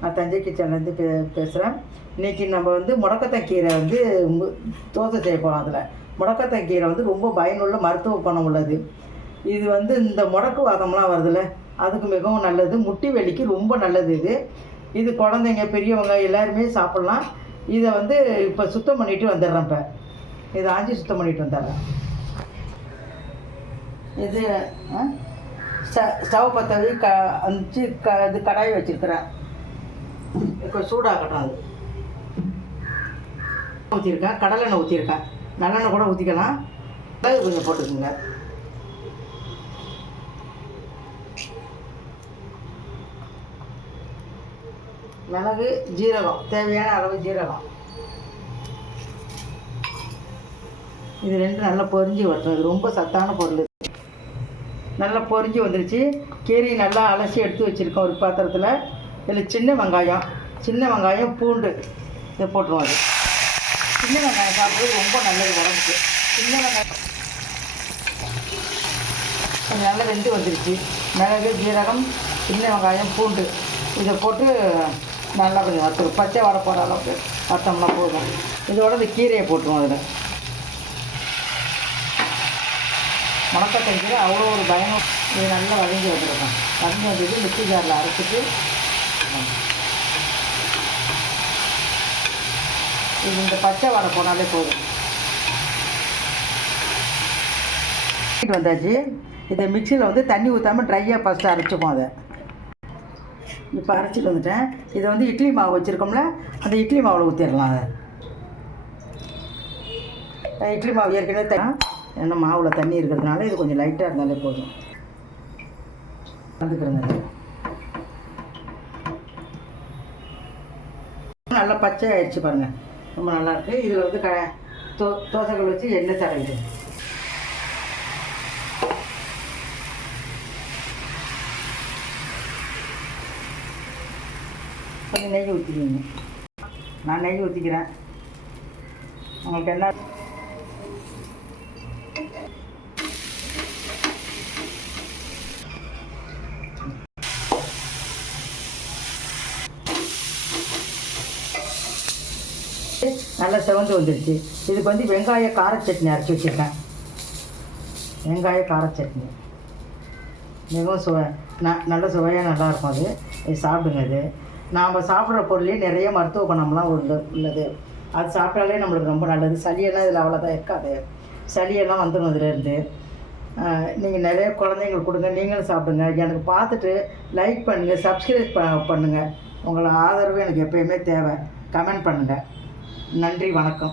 நான் தஞ்சை கிச்சன்லேருந்து பேசுகிறேன். இன்றைக்கி நம்ம வந்து முடக்கத்தான் கீரை வந்து தோசை செய்ய போகிறோம். அதில் முடக்கத்தான் கீரை வந்து ரொம்ப பயனுள்ள மருத்துவ குணம் உள்ளது. இது வந்து இந்த முடக்குவாதம்லாம் வருதுல்ல, அதுக்கு மிகவும் நல்லது. முட்டி வலிக்கு ரொம்ப நல்லது இது. இது குழந்தைங்க பெரியவங்க எல்லாருமே சாப்பிட்லாம். இதை வந்து இப்போ சுத்தம் பண்ணிவிட்டு வந்துடுறேன். இப்போ இதை ஆஞ்சி சுத்தம் பண்ணிவிட்டு வந்துடுறேன். இது ஸ்டவ் பற்ற அஞ்சு இது கடாய் வச்சுருக்கிறேன். இப்போ சூடாகட்டும். அது ஊற்றிருக்கேன், கடலெண்ணெய் ஊற்றிருக்கேன். நல்லெண்ணெய் கூட ஊற்றிக்கலாம். மிளகு கொஞ்சம் போட்டுக்கோங்க. மிளகு, ஜீரகம், தேவையான அளவு ஜீரகம். இது ரெண்டு நல்லா பொரிஞ்சு வரட்டும். இது ரொம்ப சத்தான பொருள். நல்லா பொரிஞ்சு வந்துருச்சு. கீரையை நல்லா அலசி எடுத்து வச்சுருக்கோம் ஒரு பாத்திரத்தில். இதில் சின்ன வெங்காயம், பூண்டு இதை போட்டுருவோம். அது சின்ன வெங்காயம் சாப்பிட்றது ரொம்ப நல்லது உடம்புக்கு. சின்ன வெங்காயம் கொஞ்சம் நல்லா வெந்து வந்துருச்சு. மிளகு, ஜீரகம், சின்ன வெங்காயம், பூண்டு இதை போட்டு நல்லா கொஞ்சம் வறுத்துரும். பச்சை வடை போகிற அளவுக்கு வறுத்தோம்னா போதும். இதோட இந்த கீரையை போட்டுருவோம். அதில் முடக்கத்தான் கீரை அவ்வளோ ஒரு பயணம். இது நல்லா வதங்கி வந்துருக்கோம். வதங்கி வந்தது மிக்ஸி ஜாரில் அரைச்சிட்டு இது இந்த பச்சை வடை போனாலே போதும். வந்தாச்சு. இதை மிக்சியில் வந்து தண்ணி ஊற்றாமல் ட்ரையாக ஃபஸ்ட்டு அரைச்சிப்போம். அதை இப்போ அரைச்சிட்டு வந்துட்டேன். இதை வந்து இட்லி மாவு வச்சுருக்கோம்ல, அந்த இட்லி மாவில் ஊற்றிடலாம். அதை இட்லி மாவு ஏற்கனவே ஏன்னா மாவில் தண்ணி இருக்கிறதுனால இது கொஞ்சம் லைட்டாக இருந்தாலே போதும். வந்துக்கிறேங்க. நல்லா பச்சை ஆயிடுச்சு பாருங்கள். ரொம்ப நல்லாயிருக்கு. இதில் வந்து தோசைகள் வச்சு எண்ணெய் தடவிடு. கொஞ்சம் நெய் ஊற்றிக்கிங்க. நான் நெய் ஊற்றிக்கிறேன். உங்களுக்கு என்ன நல்லா செவந்து வந்துடுச்சு. இதுக்கு வந்து வெங்காய கார சட்னி அரைச்சி வச்சுருக்கேன். வெங்காய கார சட்னி மிகவும் நல்ல சுவையாக நல்லாயிருக்கும். அது சாப்பிடுங்க. அது நாம் சாப்பிட்ற பொருளே நிறைய மருத்துவ குணம்லாம் உள்ளது. அது சாப்பிட்டாலே நம்மளுக்கு ரொம்ப நல்லது. சளியெல்லாம் இதில் அவ்வளோதான் இருக்காது. சளியெல்லாம் வந்துடும் இதிலேருந்து. நீங்கள் நிறைய குழந்தைங்களுக்கு கொடுங்க, நீங்களும் சாப்பிடுங்க. எனக்கு பார்த்துட்டு லைக் பண்ணுங்கள், சப்ஸ்கிரைப் பண்ணுங்கள். உங்களை ஆதரவு எனக்கு எப்போயுமே தேவை. கமெண்ட் பண்ணுங்கள். நன்றி, வணக்கம்.